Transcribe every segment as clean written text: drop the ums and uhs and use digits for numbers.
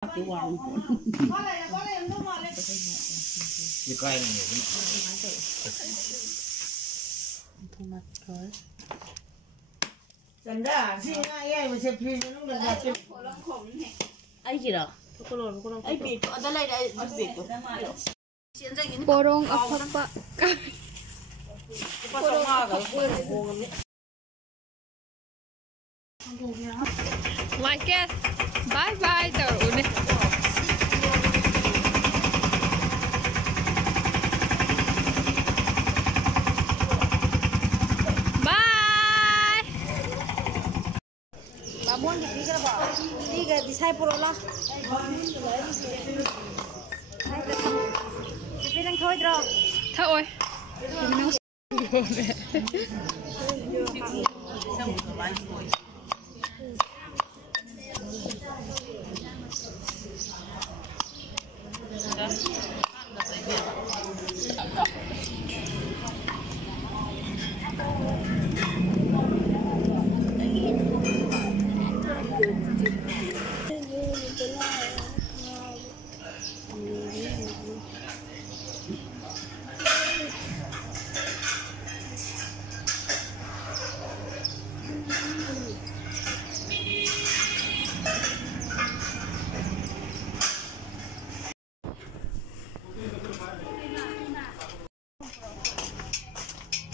cái hoàng như coi này không mặt rồi dần đã xin ai em mà xem phim nó gần là cái ai gì đó ai bị ở đây đây bị borong apa Michael, bye bye terus nih. Bye. babon di ka ba di ka di sai puro la tapi nang thôi rồi Thôi.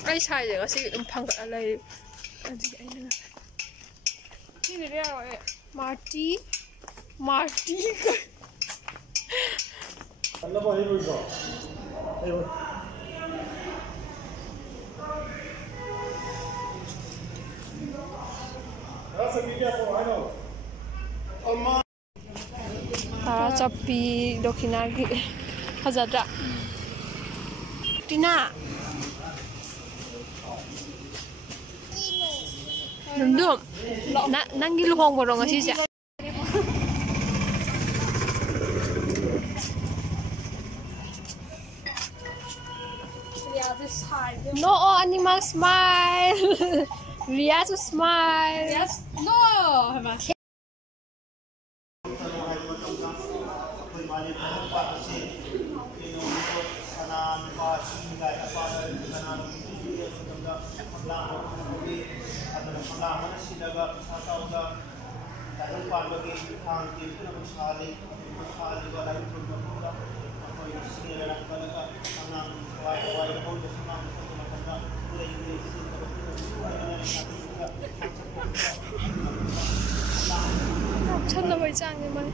Ay sai rồi, kasi umpang ka alay. Ay na. Sino rin ako eh? Marty. Allah ba hiru ko ayo rasa media ko ano amma Capi dokinagi. Hazadra. Tina. Nandun. Nanggiluhong mo rin nga siya. No, animal smile. Ria to smile. Yes. No. Chân nó mới trang như vậy.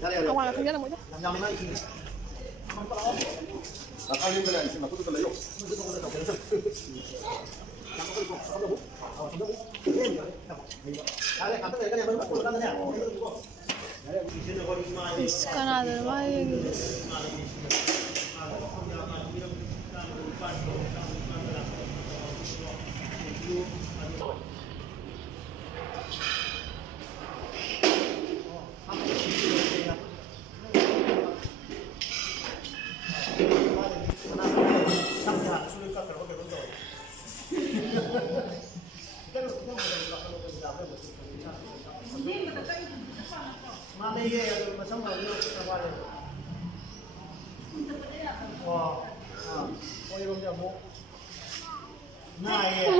Awal kerja namanya. Kanada baik. Này.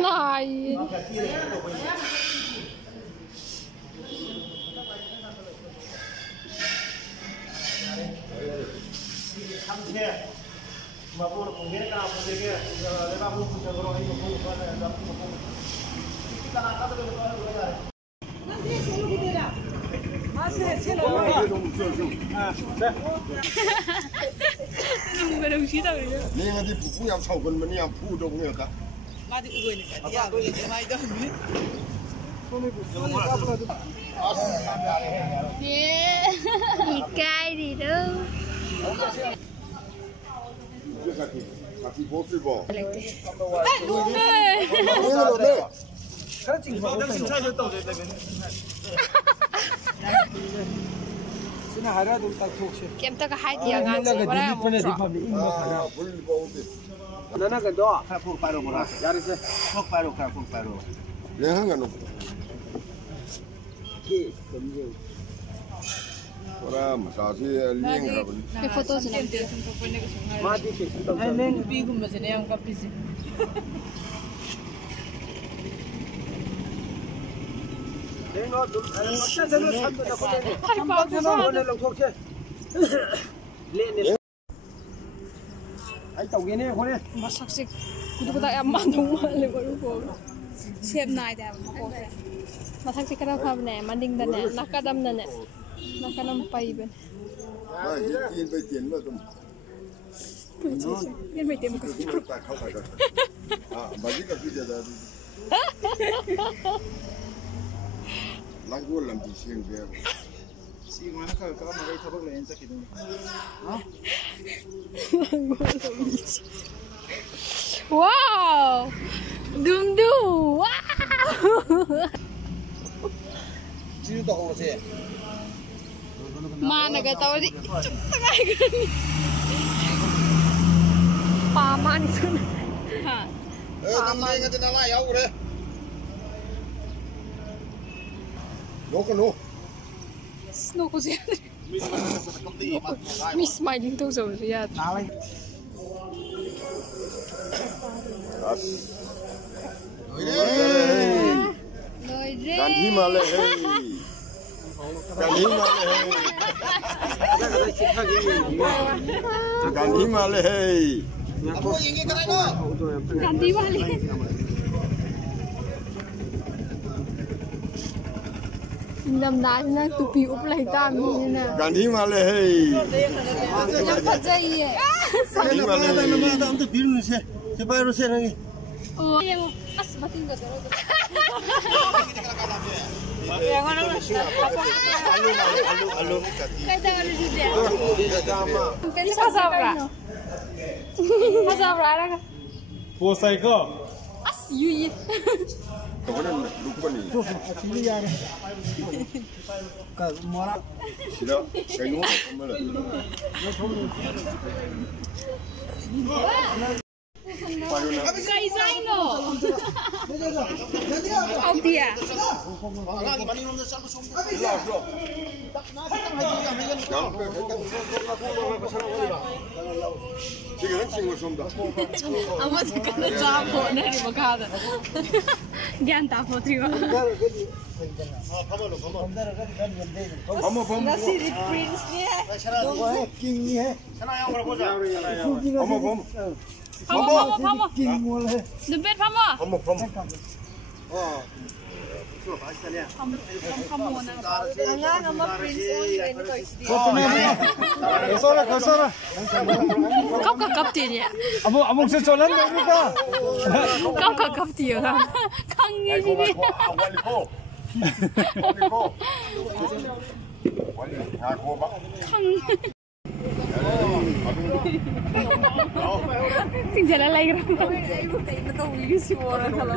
mà cô là cùng biết nào cùng biết kia lấy ba cô cùng chờ rồi anh cùng con này gặp cùng cái là các cái đó là 누가 정시다 그래. 내가 네 부부야 사건 뭐냐 부도 보면다. 마디 그거니. 야, 그게 많이 더. 예. 이까이 디도. 같이 보실 거. 겜다가 하이디야 가지. 뭐라 못 들어. 나나 그도 카푸 파로 보라. 야르세 콕 파로 카푸 파로. 내한가 놓고. Ora massage liang ka. 그 포토 지나. 마디 ke. 아니, 비금면서 내가 갚이지. 내가 어쩌서는 산도 잡고 되네. 파이파도 오늘 럭톡체. 레네. 아이 떡이네 호네. 마삭식 구두구다 얌만 동말래 버리고. 셉 나이다 먹고. 마삭식 그라 파브네 만딩다네 나카담나네. 나카담 파이벤. 아, yin bai tiền mà tụm. Yên mày tìm một cái Không phải đâu. À, bà biết cái gì đó. Lăng guồn làm gì xiên về. 시 많은 거 그거 뭐 타박을 엔자 기도. 와우 둠둠 와우 지루도 하고 오세요. mana gak tahu di tengah kan paman itu Paman. Cái tên là lại đâu đấy. Nó con nó. snow ko siya miss smiling to so siya Gan hi mà lệ. Gan hi mà lệ. Gan hi mà lệ. ganti balik Năm nay nó tụi bị úp lại tam như nè. Gan hi mà lệ. Nó phát ra gì vậy? Gan hi mà lệ. 나도 비르는 새. 제발로 새랑이. Yang as mating ka daro. Alo. Kaya tayo rin siya. Kaya pasabra. Pasabra ra ka. 보사이거. As yuyi. 저거는 루커니. 빌리야래. 그 뭐라? 싫어. 개노 정말. Kay Zaino. Oh dia. 지금 친구 좀다. Ama sekarang jago dari Bagada. Gian tak potri ba. 어머 범. 시리 프린스네. 킹이해. 어머 범. Pamo. 킹 몰래. Debet pamo. 어머 범. 어. Pamo na. Nga nga ma-prince on ko isdi. 거서라 거서라. Kau kakap dia. 아목 새 전환 됩니까? Kau kakap dia. Kang ni ni. Kang. Tinggal lagi. Ibu kayak betul wigi sih orang kalau.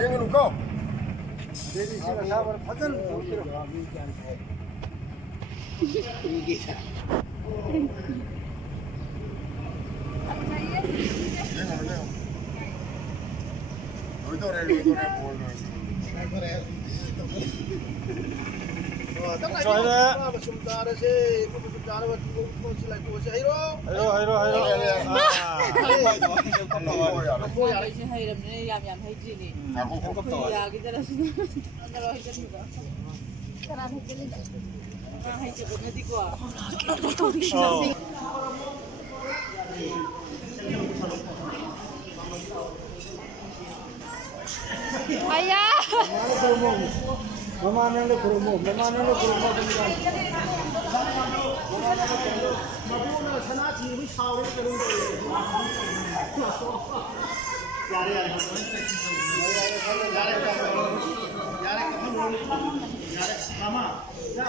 Ayah. Mama nang le kromo. ꯃꯕꯨꯅ ꯁꯅꯥꯖꯤꯕꯨ ꯁꯥꯎꯔꯒ ꯀꯩꯅꯣ ꯇꯧꯋꯦ ꯌꯥꯔꯦ 마마 야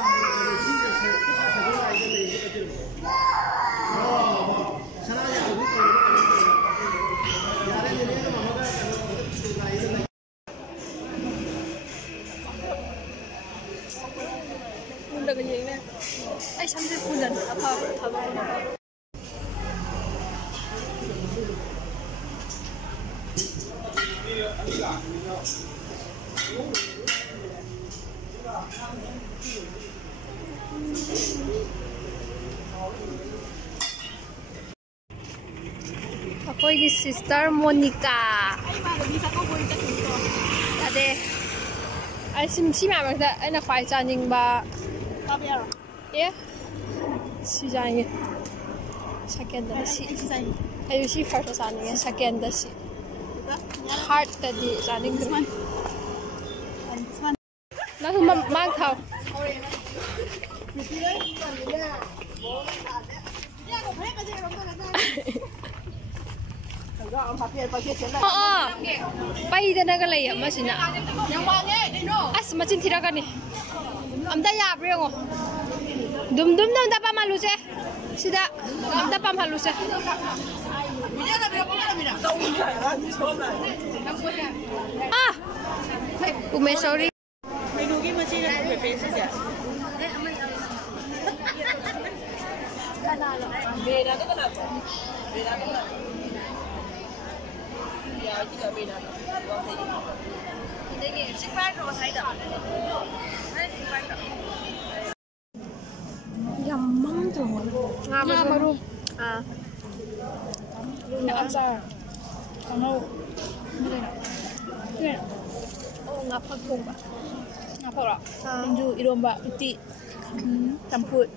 ai chăm chỉ phu dần thà Ako'y sister Monica. Ate, ay si mẹ mình đây là khoai cha ninh ba. Yeah, si cha ninh. Second đó si. Ay si first cha ninh, second đó si. Heart đó đi cha ninh đó. Nó không mang thầu. Bay na ka lay ama sina. As machin thira ka ni. Amda ya brengo. Dum da pa malu se. Sida amda pa malu se. Ah. Ume sorry. Menu ki machin na pepe se ja. Kanalo. Beda to kanalo. Beda to kanalo. Yamang tuh. Nga baru. Ah. Ini acar. Kamu. Ini. Oh, ngapa kong ba? Ngapa lah? Tinju iromba putih. Campur.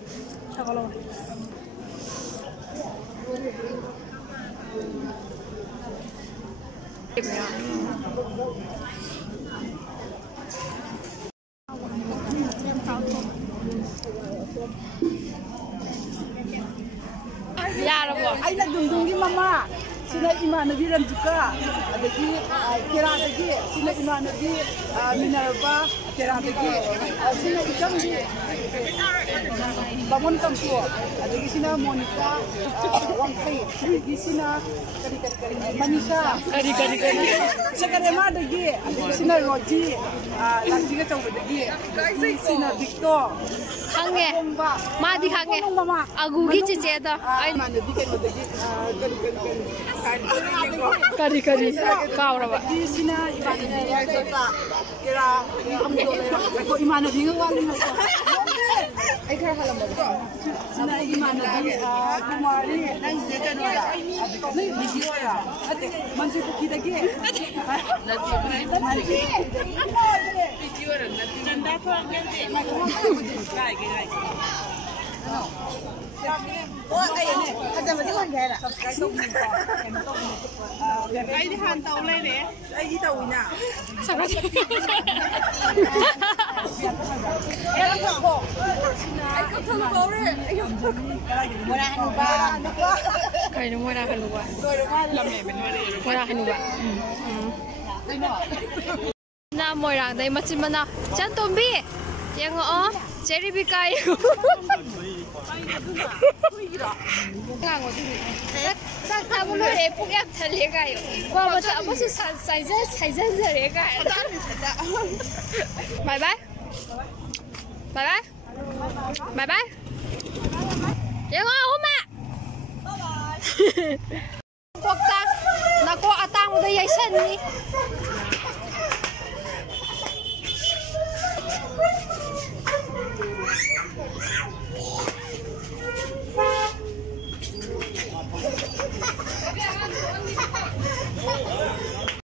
Cakalang. Aina dungdungi mama sina imanabi Ranjuka adagi Keradagi sina imanabi Minerva Keradagi sina ikamdi Bamon Kampuo adagi sina Monica Wangkai sina kari Manisha kari Sakarema adagi sina Roji Lanjiga Chawdagi sina Victor Hange, madi hange. Agu gici ceda. Kari kau rawa. Di sini kira kok imana bingung wali mas. Agar halam bagus. Sini imana kumari nang zeka nora. Video ya. Ate manji kita ge. Nanti manji. Video orang nanti. Canda ko angge. Oh, ayah ni, ada macam mana kaya lah? Ayah ni hantar oleh ni, ayah tahu ni. Sangat. Ayah nak kau. Ayah kau tahu kau ni. Murah nuba. Kaya ni murah nuba. Murah nuba. Na murah day macam mana? Jangan bi. Yang oh, cherry bikai. Sa mo le puyak thale kayo. Wa mata amo su size zare kayo. Bye bye. Bye bye. Bye bye. Yang uma. Bye bye. Pokta nako atang mo da yaisan ni.